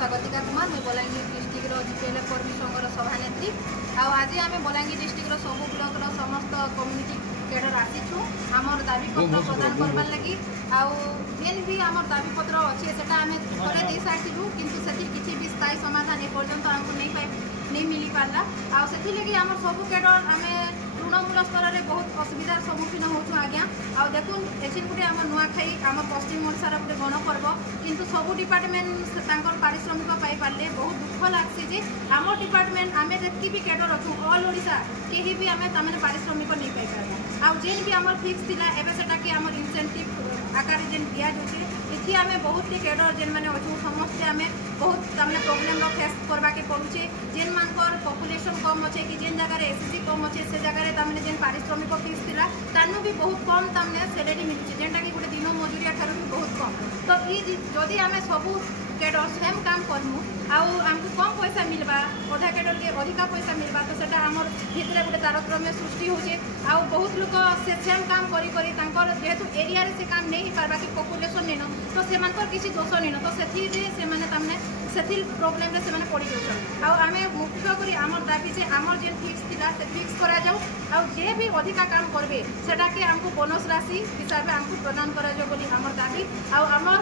स्वागतिका कुमार मैं बलांगीर डिस्ट्रिक्ट जीपीएलएफ कर्मी संघर सभानेत्री। आज आम बलांगीर डिस्ट्रिक्ट सब ब्लॉक समस्त कम्युनिटी कैडर आसीचु आमर दाबी पत्र प्रदान करवार लगी। जेन भी आमर दाबी पत्र अच्छे से आम थे दे सारी किंतु से किसी भी स्थायी समाधान एपर्यंत आमको नहीं मिल पारा। आम सब कैडर आम तृणमूल स्तर में बहुत असुविधार सम्मुखीन होचु आज्ञा। आ देखुन एचिन गोटे आम नुआखाई आम पश्चिम ओडिशार गोटे गणपर्व किंतु सबू डिपार्टमेंट पारिश्रमिक पाई पारे बहुत दुख लगसी जे आम डिपार्टमेंट आम जी भी कैडर अच्छु ऑल ओडिशा कहीं भी आम तमें पारिश्रमिक नहीं पाई पार। आ जेन भी आम फिक्स थिला एबे सेटा कि आम इनसेंटिव आकार जेन दिया जाउछे इथि आम बहुत कैडर जेन माने अच्छु समस्ते आम बहुत तमें प्रोब्लेम फेस करवा के पड़ुचे। जेन मानकर पॉपुलेशन कम अच्छे कि जेन जगह एसएससी कम अच्छे से जगह तमें जेन पारिश्रमिक फिक्स थिला तानु भी बहुत कम तमें सैलरी मिलुचे जेनटा कि गोटे दिन मजूरिया ठार भी बहुत कम। तो ये जदि आम सबू कैडर सेम काम करमु आमको कम पैसा मिलवा अधा कैडर के अधिका पैसा मिलवा तो सेटा आमर भितर गोटे तारतम्य सृष्टि होचे। आ बहुत लोग से सेम काम करी जेहेतु एरिया रे से काम नहीं पारबा कि पॉपुलेशन नहीं न तो से किसी दोष नहीं न तो से प्रोब्लेम रे से पड़ जाऊँ। आम मुख्य करी आमर दाबी जे आमर जेन फिक्स थिला से फिक्स करा जाऊ आ जे भी अधिका काम करबे सेटा के आमको बोनस राशि हिसाब से आमको प्रदान करा जाऊ बोली आमर दाबी। आमर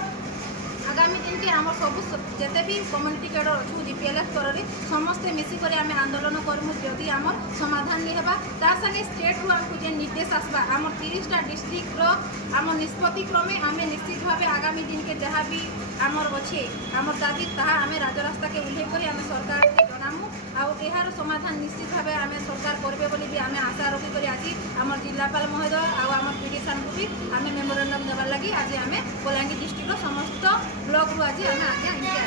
आगामी दिन के आम सब जिते भी कम्युनिटी कैडर अच्छु जीपीएलएफ स्तर में समस्ते मिसिक आम आंदोलन करमु जदि आम समाधान नहीं होगा तार संगे स्टेट रु आमको जे निर्देश आसवा आम 30टा डिस्ट्रिक्ट आम निष्पत्ति क्रमे आम निश्चित भाव आगामी दिन के जहाँ भी आमर अच्छे आमर दाबी ताहा आम राजरास्ता के उल्लेख कर आम सरकार के जनामु आर समाधान निश्चित भाव आम सरकार करेंगे बोली भी आम आशा रखिक आज आम जिलापाल महोदय आम पीडी सान को भी आम मेमोरेंडम देवार लगी आज आम बलांगीर डिस्ट्रिक्ट समस्त ब्लॉक रु आज आम आज्ञा इनके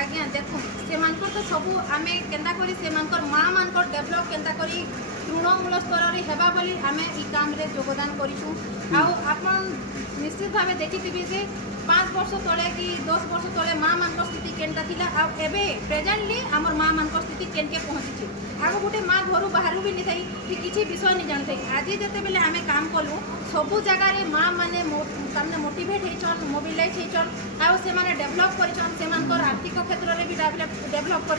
आज्ञा देखो से तो सबू आम केन्ता करी से माँ मान डेभलप केन्ता करी तृणमूल स्तर में हेबा बोली आम ई काम रे योगदान करूँ। आपन निश्चित भाव देखी जे 5 वर्ष तले कि 10 वर्ष तले माँ मान स्थिति केनता थिला एबे प्रेजेंटली आमर माँ मान स्थिति केनके पहुँची। आग गोटे माँ घर बाहर भी नहीं थी कि किसी विषय नहीं जानते आज जिते बेले आम काम कलु सबू जगार माँ मैंने मोटिवेट होचन मोबिलाइज होचन से डेभलप कर आर्थिक क्षेत्र में भी डेभलप कर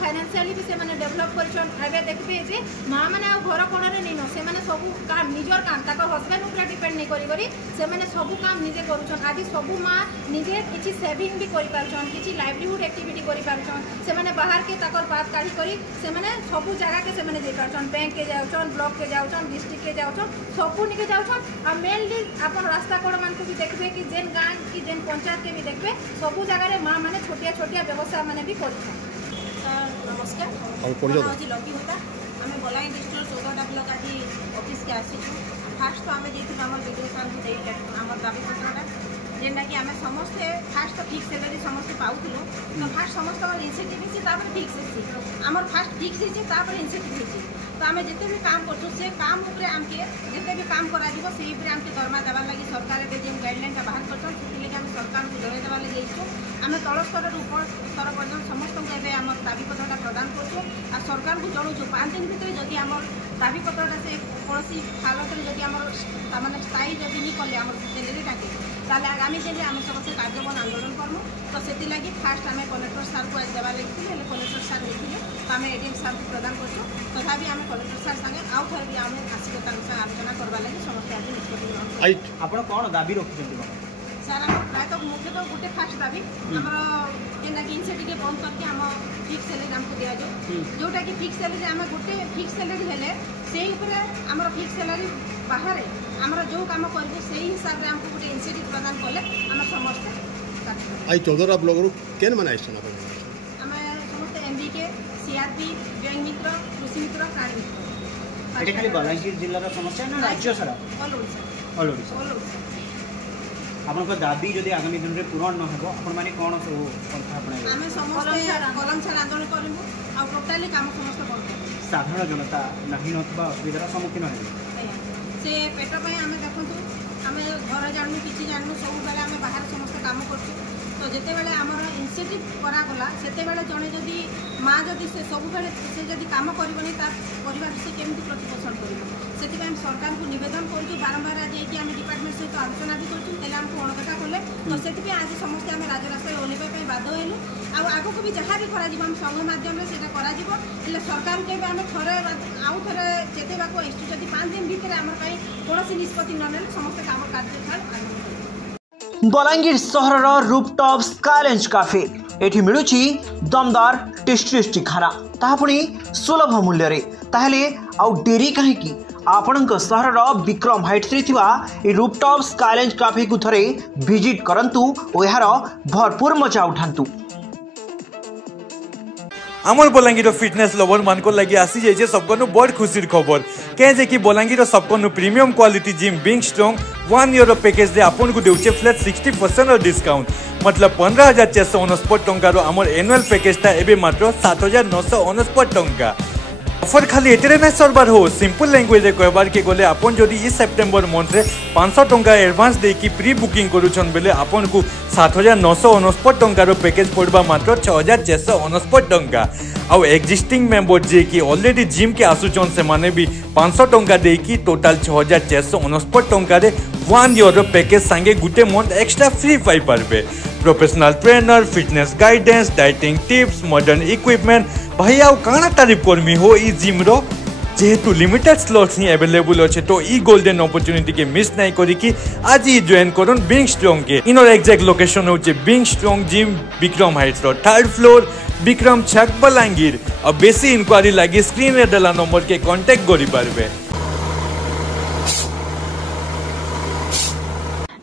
फाइनेंशियली भी से डेभलप कर देखिए जे माँ मैंने घर कोण नहीं न से सब काम निजर काम तक हजबैंड उपर डिपेंड नहीं करी से सबू काम निजे कर आज सबू माँ निजे किसी सेविंग भी कर किसी लाइवलीहुड एक्टिविटी कर बाहर के तक बात काढ़ी करी से सबू जगह के से बैंक के जाऊन ब्लॉक के जाऊन डिस्ट्रिक्ट के जाऊन सबू निके जाऊन आ मेनली आप रास्ता कड़ मान को भी देखिए कि जेन गाँव कि जेन पंचायत के भी देखिए सबू जगह माँ मैंने छोटिया छोटिया व्यवसाय मैंने भी कर। नमस्कार आज लकी होता आम बलांगीर डिस्ट्रिक्ट 14टा ब्लॉक आज ऑफिस के आसीचु। फास्ट तो आम जाइए आम वीडियो सान आम दाबी पत्रटा जेनटा कि आम समस्ते फास्ट तो फिक्स सैलरी समस्ते पाऊलु तो फास्ट समस्त इनसेंटिव होती फिक्स आमर फास्ट फिक्स होती इनसेंटिव होती तो आम जिते भी काम कर से काम उपरे आमके जिते भी काम करा से आमके दरमा देवार लगी सरकार जो गाइडलाइन बाहर कर आम सरकार को जन देवार लगे आम तल स्तर ऊपर स्तर पर्यटन समस्त आम दाबी पत्रटा प्रदान करूँ आ सरकार को जनाऊँ 5 दिन भितर जदि आम दाबी पत्रटा से कौन हालत में जदि आम स्थायी जदि नहीं कले आम सैलरीटा के ताले आगामी दिन में आम समस्त कार्यबल आंदोलन करमु तो से लगी फास्ट आम कलेक्टर सार को आज देवार लगी कलेक्टर सार देखिए तो आम एडीएम सार को प्रदान करूँ तथापि आम कलेक्टर सार संगे आउ थे भी आम आसिक आलोचना करवा लगी समस्त आज निष्पत्ति ग्रहण आप कौन दाबी रखुच्च सर आम प्रायतः मुख्यतः गोटे फास्ट दाबी आमर जेनटा कि इनसेंटिव बंद करके आम फिक्स सैलरी आमको दि जाए जोटा कि फिक्स सैलरी आम गोटे फिक्स सैलरी हेले से आमर फिक्स सैलरी बाहर आमर जो काम करेंगे से हिसाब से आमको गोटे इनसेंटिव प्रदान कले आम समस्ते आई 14टा ब्लॉक केन माने आम समस्त एमबीके सीआरपी बैंक मित्र कृषि मित्र प्राणी मित्र खाली बलांगीर जिलार समस्या ना राज्य सारा ऑल ओडिशा आपन दाबी जदि आगामी दिन में पूरण न हो आपण माने कोन सब पंथा अपनाइबे आमे समस्त कलम छाड़ आंदोलन करिमु आ टोटली काम समस्त करबो साधारण जनता नहीं नथबा असुविधार सम्मुखीन हेबे से पेट पई आमे देखंतु आमे घर जानू किछि जानू सब बेले आमे बाहर समस्त काम करछु तो जेते बेले हमर इनसेंटिव करा गला सेते बेले जणे जदि माँ जदि से सब बेले से जदि काम करबनी ता परिवार से केमति प्रतिपोषण करिबो सेति सरकार को निवेदन करूँ बारंबार आज आम आलोचना भी करूँ तेल आमको अणदेखा कले तो से आज समस्ते आम राजरास्ता ओह्लैवाई बाध्य हेलु आग को भी जहाँ भी कर संघ मध्यम से सरकार के आम थे आउ थे चेतवाक इच्छुक जब 5 दिन भितर आम कौन निष्पत्ति न समस्त काम कार्य बलांगीर सहर रूपटॉप स्काईलैंड कैफे एठी मिलुची दमदार टेस्टी खाना ताहा पुणी सुलभ मूल्य रे ताहले आउ डेरी कहीं आपणक सहर विक्रम हाइट्स रे थिवा ए रूपटॉप स्काईलैंड कैफे को थरे विजिट करंतु और यार भरपूर मजा उठांतु। आमर बलांगीर फिटनेस लवर मान को लगी आसी जाइए सबको बड़ खुशी खबर कहे कि बलांगीर सबको premium quality gym being strong 1 year package दे आपन को देउचे फ्लैट 60% डिस्काउंट मतलब 15,449 टंकार आमर एनुअल पैकेजटा एबे मात्र 7,949 टंका। ऑफर खाली एतरे ना सरबार हो सिंपल लैंग्वेज रे कहबार के गले आपन जदि इस सेप्टेम्बर मंथ रे 500 टंका एडवांस दे कि प्री बुकिंग करूछन बेले आपन को 7,949 टंकार पैकेज पड़बा मात्र 6,449 टंका। आउ एक्जिस्टिंग मेंबर जे कि ऑलरेडी जिम के आसुचन से माने भी 500 टंका दे कि टोटल 6,449 टंका रे 1 ईयर पैकेज संगे गुटे मंथ एक्स्ट्रा फ्री पाई पारबे। Professional trainer fitness guidance dieting tips modern equipment भाई आउ काना तारीफ कर्मी हो ई जिम रो जेहेतु लिमिटेड स्लॉट्स ही अवेलेबल अच्छे तो ई गोल्डन अपॉर्चुनिटी के मिस नहीं करी कि आज ही ज्वाइन करन बीइंग स्ट्रांग के इनर एग्जैक्ट लोकेशन होचे being strong gym Vikram heights रो 3rd फ्लोर विक्रम छक बलांगीर। अब बेसी इंक्वायरी लगी स्क्रीन रे दला नंबर के कांटेक्ट करि पारबे।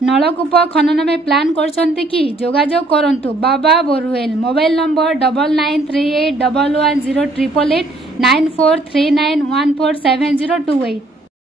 नलकूप खनन में प्लान करछन्ते कि जोगाजोग करंतु बाबा बोरवेल मोबाइल नंबर 9938110888 9439147028।